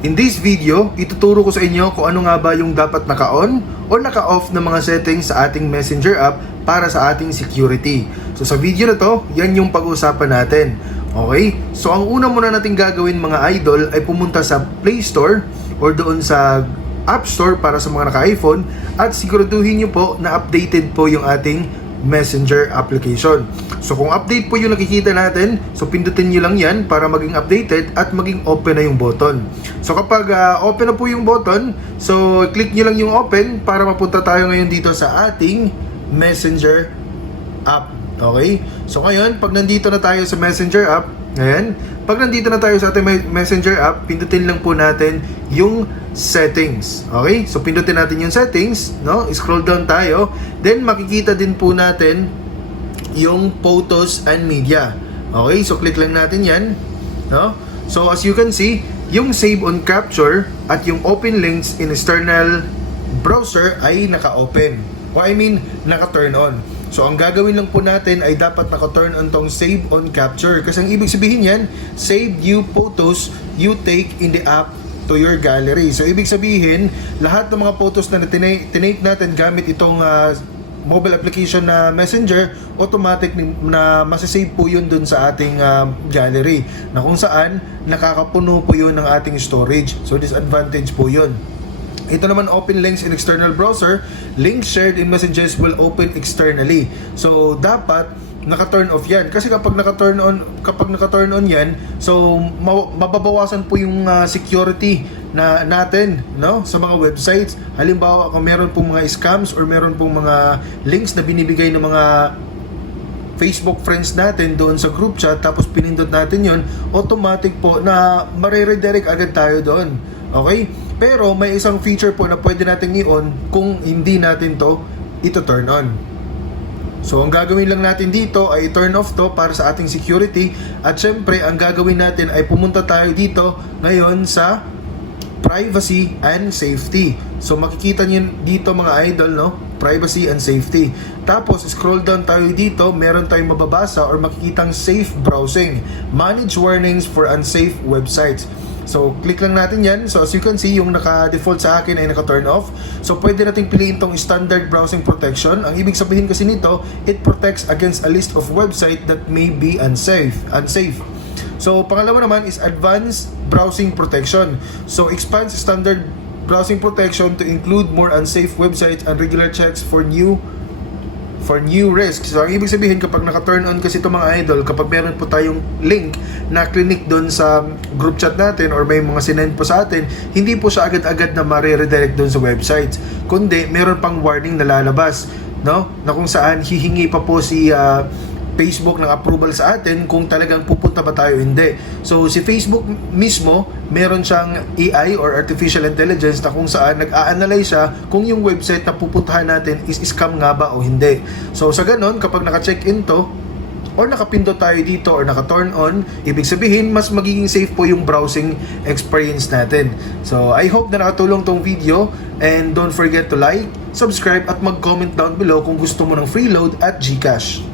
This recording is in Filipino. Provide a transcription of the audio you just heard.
In this video, ituturo ko sa inyo kung ano nga ba yung dapat naka-on o naka-off na mga settings sa ating Messenger app para sa ating security. So sa video na to, yan yung pag-uusapan natin. Okay? So ang una muna natin gagawin mga idol ay pumunta sa Play Store or doon sa App Store para sa mga naka-iPhone at siguraduhin nyo po na updated po yung ating Messenger application. So kung update po yung nakikita natin, so pindutin nyo lang yan para maging updated at maging open na yung button. So kapag open na po yung button, so click nyo lang yung open para mapunta tayo ngayon dito sa ating Messenger app. Okay? So ngayon, pag nandito na tayo sa Messenger app, ayan, pag nandito na tayo sa ating Messenger app, pindutin lang po natin yung settings. Okay? So pindutin natin yung settings, no? Scroll down tayo, then makikita din po natin yung photos and media. Okay? So click lang natin 'yan, no? So as you can see, yung save on capture at yung open links in external browser ay naka-open. O I mean, naka-turn on. So ang gagawin lang po natin ay dapat naka-turn on tong save on capture. Kasi ang ibig sabihin yan, save new photos you take in the app to your gallery. So ibig sabihin, lahat ng mga photos na tinake natin gamit itong mobile application na Messenger, automatic na masasave po yun dun sa ating gallery. Na kung saan, nakakapuno po yun ng ating storage. So disadvantage po yun. Ito naman, open links in external browser. Links shared in messages will open externally. So dapat naka-turn off 'yan. Kasi kapag naka-turn on 'yan, so mababawasan po yung security na natin, no, sa mga websites. Halimbawa, kung meron pong mga scams or meron pong mga links na binibigay ng mga Facebook friends natin doon sa group chat, tapos pinindot natin 'yon, automatic po na mare-redirect agad tayo doon. Okay? Pero may isang feature po na pwede natin i-on kung hindi natin to ito-turn on. So ang gagawin lang natin dito ay turn off to para sa ating security. At syempre, ang gagawin natin ay pumunta tayo dito ngayon sa privacy and safety. So makikita niyo dito mga idol, no? Privacy and safety. Tapos scroll down tayo dito, meron tayong mababasa or makikitang safe browsing. Manage warnings for unsafe websites. So, click lang natin yan. So, as you can see, yung naka-default sa akin ay naka-turn off. So, pwede natin piliin tong standard browsing protection. Ang ibig sabihin kasi nito, it protects against a list of website that may be unsafe. So, pangalawa naman is advanced browsing protection. So, expands standard browsing protection to include more unsafe websites and regular checks for new risks. So, ang ibig sabihin, kapag naka-turn on kasi itong mga idol, kapag meron po tayong link na clinic doon sa group chat natin or may mga sinend po sa atin, hindi po siya agad-agad na ma-redirect doon sa websites. Kundi, meron pang warning na lalabas, no? Na kung saan hihingi pa po si Facebook ng approval sa atin kung talagang pupunta ba tayo hindi. So si Facebook mismo, meron siyang AI or artificial intelligence na kung saan nag-a-analyze siya kung yung website na pupuntahan natin is scam nga ba o hindi. So sa ganon, kapag naka-check-in to or nakapindot tayo dito or naka-turn on, ibig sabihin mas magiging safe po yung browsing experience natin. So I hope na nakatulong tong video, and don't forget to like, subscribe at mag-comment down below kung gusto mo ng free load at GCash.